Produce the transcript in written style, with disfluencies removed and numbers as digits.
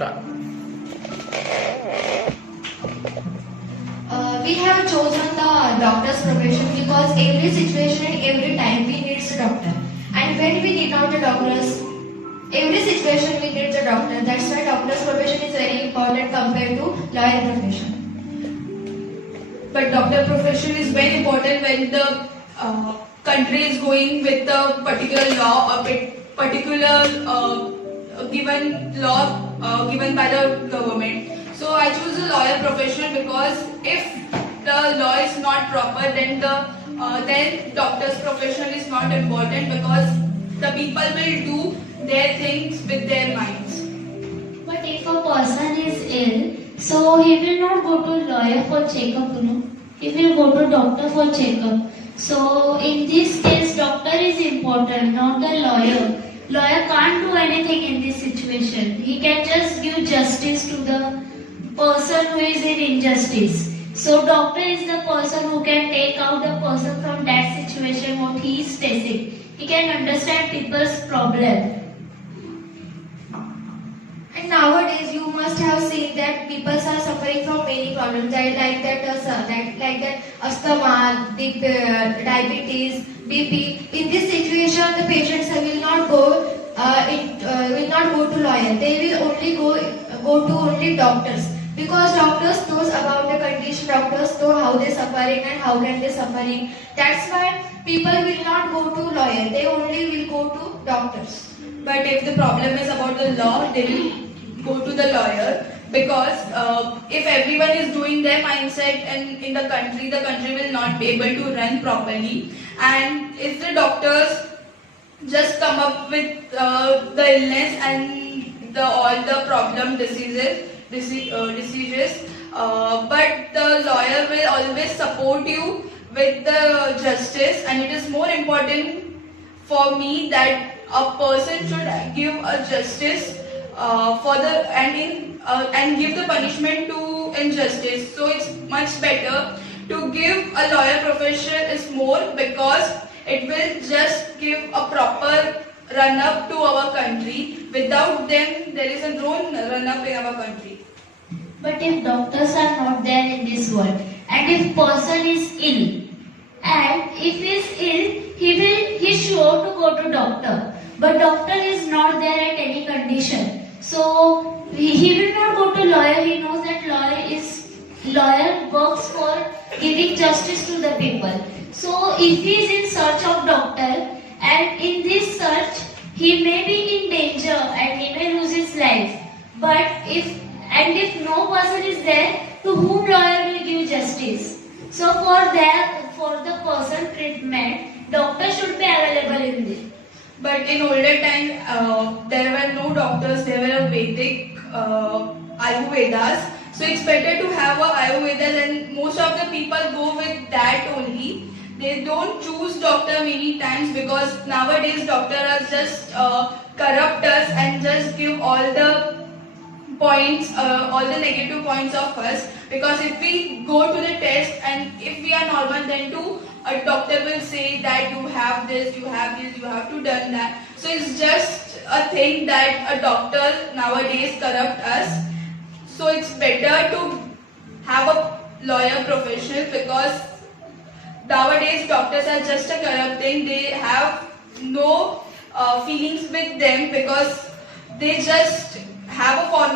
Start. We have chosen the doctor's profession because every situation and every time we need a doctor. And when we need out the doctors, every situation we need a doctor. That's why doctor's profession is very important compared to lawyer profession. But doctor profession is very important when the country is going with a particular law or particular given law given by the government. So I choose a lawyer profession because if the law is not proper, then then doctor's profession is not important because the people will do their things with their minds. But if a person is ill, so he will not go to lawyer for checkup, He will go to doctor for checkup. So in this case, doctor is important, not the lawyer. Lawyer can't do anything in this situation. He can just give justice to the person who is in injustice. So doctor is the person who can take out the person from that situation what he is facing. He can understand people's problem. And nowadays you must have seen that people are suffering from many problems like that asthma, diabetes, BP. In this situation, the patients will not go to lawyer. They will only go to only doctors because doctors knows about the condition. Doctors know how they suffering and how can they suffering. That's why people will not go to lawyer. They only will go to doctors. But if the problem is about the law, they will go to the lawyer because if everyone is doing their mindset and in the country will not be able to run properly. And if the doctors just come up with the illness and all the problem diseases, but the lawyer will always support you with the justice, and it is more important for me that a person should give a justice and give the punishment to injustice. So it's much better to give a lawyer profession is more because it will just give a proper run up to our country. Without them, there is no run up in our country. But if doctors are not there in this world, and if person is ill, and if he is ill, he's sure to go to doctor. But doctor is not there at any condition. So he will not go to lawyer. He knows that lawyer works for giving justice to the people. So if he is in search of doctor, and in this search he may be in danger and he may lose his life. But if no person is there, to whom lawyer will give justice? So for the person treatment, doctor should be available in this. But in older time, there were no doctors, there were Vedic Ayurvedas. So it's better to have a Ayurveda, and most of the people go with that only. They don't choose doctor many times because nowadays doctors are just corrupt us and just give all the points, all the negative points of us. Because if we go to the test and if we are normal, then too a doctor will say that you have this, you have this, you have to done that. So it's just a thing that a doctor nowadays corrupt us. So it's better to have a lawyer profession because nowadays doctors are just a corrupt thing. They have no feelings with them because they just have a format.